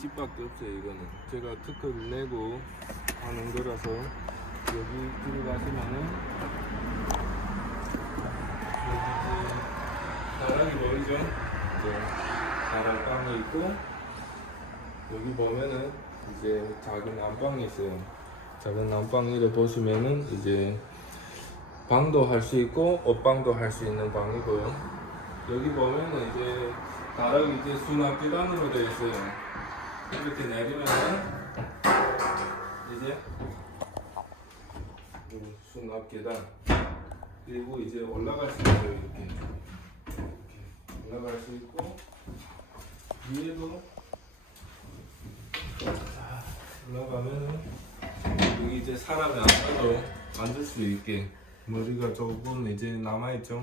집밖에 없어요 이거는. 제가 특허를 내고 하는 거라서 여기 들어가시면은 여기 이제 다락이 보이죠? 이제 다락 방이 있고 여기 보면은 이제 작은 안방이 있어요. 작은 안방을 보시면은 이제 방도 할 수 있고 옷방도 할 수 있는 방이고요. 여기 보면은 이제 다락이 이제 수납 계단으로 되어 있어요. 이렇게 내리면은 이제 이 수납 계단 그리고 이제 올라갈 수 있어요 이렇게 이렇게 올라갈 수 있고 위에도 자, 올라가면은 여기 이제 사람이 앉아도 앉을 수 있게 머리가 조금 이제 남아 있죠.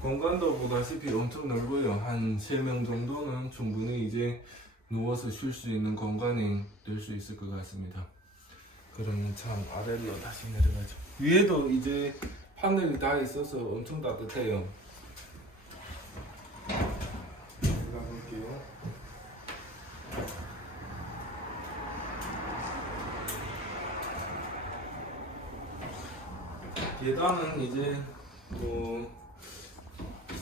공간도 보다시피 엄청 넓어요. 한 3명 정도는 충분히 이제 누워서 쉴 수 있는 공간이 될 수 있을 것 같습니다. 그러면 참 아래로 다시 내려가죠. 위에도 이제 하늘이 다 있어서 엄청 따뜻해요. 들어가 볼게요. 계단은 이제 뭐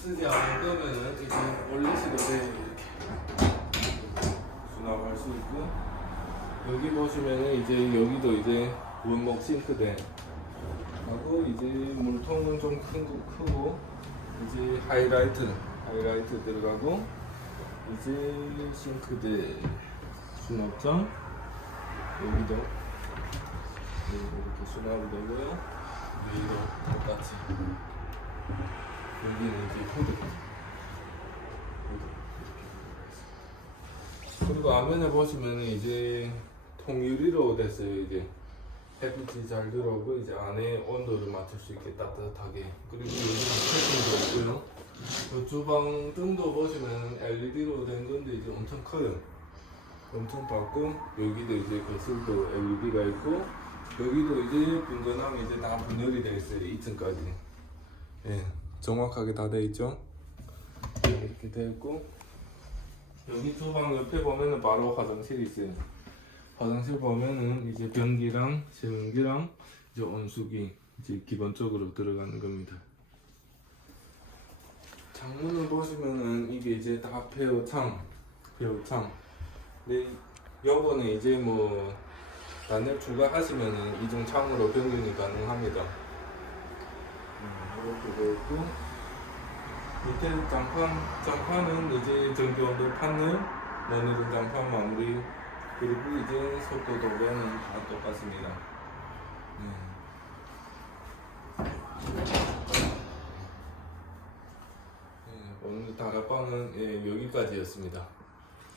쓰지 않을 거면은 이제 올리시도 돼요 이렇게 수납할 수 있고. 여기 보시면은 이제 여기도 이제 원목 싱크대. 하고 이제 물통은 좀큰거 크고 이제 하이라이트 하이라이트 들어가고 이제 싱크대. 수납장. 여기도. 네, 이렇게 수납이 되고요. 여기도 똑같이 여기는 이제 후드. 후드. 그리고 앞면에 보시면 이제 통유리로 됐어요 이제. 햇빛이 잘 들어오고 이제 안에 온도를 맞출 수 있게 따뜻하게. 그리고 여기는 세팅도 있고요. 그 주방 등도 보시면 LED로 된 건데 이제 엄청 커요. 엄청 밝고 여기도 이제 거실도 LED가 있고 여기도 이제 분전함이 이제 다 분열이 되어 있어요 2층까지. 예, 정확하게 다 돼 있죠. 이렇게 돼 있고 여기 주방 옆에 보면은 바로 화장실이 있어요. 화장실 보면은 이제 변기랑 세면기랑 이제 온수기 이제 기본적으로 들어가는 겁니다. 창문을 보시면은 이게 이제 다 폐허창, 폐허창. 근데 요거는 이제 뭐 단열 추가하시면은 이중 창으로 변경이 가능합니다. 음, 이렇게 되어 있고 밑에 장판, 장판은 이제 전기 온도 판넬, 모니터 장판 마무리 그리고 이제 속도 도배는 다 똑같습니다. 네. 네, 오늘 다락방은 예, 여기까지였습니다.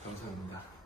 감사합니다.